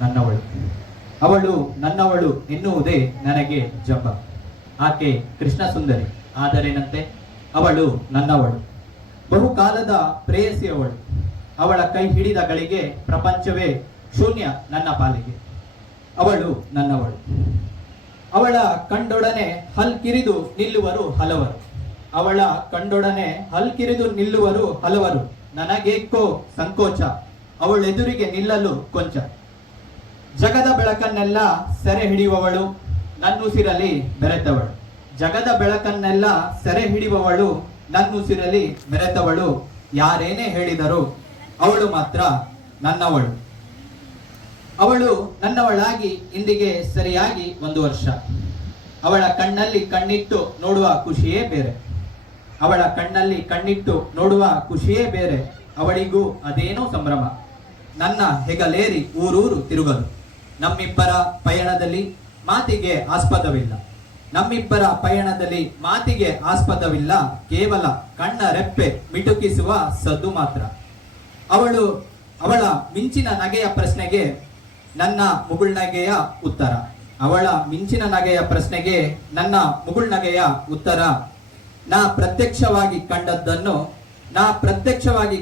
ನನ್ನವಳು, ಅವಳು ನನ್ನವಳು ಎನ್ನುವುದೇ ನನಗೆ ಜಂಬ. ಆಕೆ ಕೃಷ್ಣ ಸುಂದರಿ ಆದರೇನಂತೆ, ಅವಳು ನನ್ನವಳು, ಬಹುಕಾಲದ ಪ್ರೇಯಸಿಯವಳು. ಅವಳ ಕೈ ಹಿಡಿದ ಗಳಿಗೆ ಪ್ರಪಂಚವೇ ಶೂನ್ಯ ನನ್ನ ಪಾಲಿಗೆ. ಅವಳು ನನ್ನವಳು, ಅವಳ ಕಂಡೊಡನೆ ಹಲ್ಕಿರಿದು ನಿಲ್ಲುವರು ಹಲವರು. ಅವಳ ಕಂಡೊಡನೆ ಹಲ್ಕಿರಿದು ನಿಲ್ಲುವರು ಹಲವರು. ನನಗೇಕೋ ಸಂಕೋಚ ಅವಳೆದುರಿಗೆ ನಿಲ್ಲಲು ಕೊಂಚ. ಜಗದ ಬೆಳಕನ್ನೆಲ್ಲ ಸೆರೆ ಹಿಡಿಯುವವಳು ನನ್ನುಸಿರಲಿ ಬೆರೆತವಳು. ಜಗದ ಬೆಳಕನ್ನೆಲ್ಲ ಸೆರೆ ಹಿಡಿಯುವವಳು ನನ್ನುಸಿರಲಿ ಬೆರೆತವಳು. ಯಾರೇನೇ ಹೇಳಿದರು ಅವಳು ಮಾತ್ರ ನನ್ನವಳು. ಅವಳು ನನ್ನವಳಾಗಿ ಇಂದಿಗೆ ಸರಿಯಾಗಿ 1 ವರ್ಷ. ಅವಳ ಕಣ್ಣಲ್ಲಿ ಕಣ್ಣಿಟ್ಟು ನೋಡುವ ಖುಷಿಯೇ ಬೇರೆ. ಅವಳ ಕಣ್ಣಲ್ಲಿ ಕಣ್ಣಿಟ್ಟು ನೋಡುವ ಖುಷಿಯೇ ಬೇರೆ. ಅವಳಿಗೂ ಅದೇನೋ ಸಂಭ್ರಮ. ನನ್ನ ಹೆಗಲೇರಿ ಊರೂರು ತಿರುಗಲು. ನಮ್ಮಿಬ್ಬರ ಪಯಣದಲ್ಲಿ ಮಾತಿಗೆ ಆಸ್ಪದವಿಲ್ಲ. ನಮ್ಮಿಬ್ಬರ ಪಯಣದಲ್ಲಿ ಮಾತಿಗೆ ಆಸ್ಪದವಿಲ್ಲ. ಕೇವಲ ಕಣ್ಣ ರೆಪ್ಪೆ ಮಿಟುಕಿಸುವ ಸದ್ದು ಮಾತ್ರ. ಅವಳ ಮಿಂಚಿನ ನಗೆಯ ಪ್ರಶ್ನೆಗೆ ನನ್ನ ಮುಗುಳ್ನಗೆಯ ಉತ್ತರ. ಅವಳ ಮಿಂಚಿನ ನಗೆಯ ಪ್ರಶ್ನೆಗೆ ನನ್ನ ಮುಗುಳ್ನಗೆಯ ಉತ್ತರ. ನಾ ಪ್ರತ್ಯಕ್ಷವಾಗಿ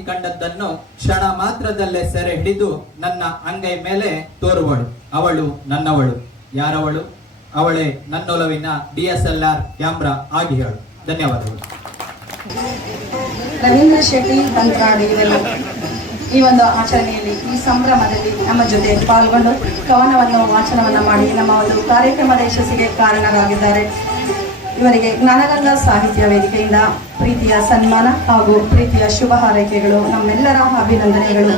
ಕಂಡದ್ದನ್ನು ಕ್ಷಣ ಮಾತ್ರದಲ್ಲೇ ಸೆರೆ ಹಿಡಿದು ನನ್ನ ಅಂಗೈ ಮೇಲೆ ತೋರುವಳು. ಅವಳು ನನ್ನವಳು. ಯಾರವಳು? ಅವಳೇ ನನ್ನೊಲವಿನ DSLR ಕ್ಯಾಮ್ರಾ ಆಗಿ ಹೇಳು. ಧನ್ಯವಾದಗಳು. ರವೀಂದ್ರ ಶೆಟ್ಟಿ ಬಂತ್ರಾಡಿ ಇವರು ಈ ಒಂದು ಆಚರಣೆಯಲ್ಲಿ, ಈ ಸಂಭ್ರಮದಲ್ಲಿ ನಮ್ಮ ಜೊತೆ ಪಾಲ್ಗೊಂಡು ಕವನವನ್ನು ವಾಚನವನ್ನು ಮಾಡಿ ನಮ್ಮ ಒಂದು ಕಾರ್ಯಕ್ರಮದ ಯಶಸ್ಸಿಗೆ ಕಾರಣರಾಗಿದ್ದಾರೆ. ಇವರಿಗೆ ಜ್ಞಾನಗಂಧ ಸಾಹಿತ್ಯ ವೇದಿಕೆಯಿಂದ ಪ್ರೀತಿಯ ಸನ್ಮಾನ ಹಾಗೂ ಪ್ರೀತಿಯ ಶುಭ ಹಾರೈಕೆಗಳು, ನಮ್ಮೆಲ್ಲರ ಅಭಿನಂದನೆಗಳು.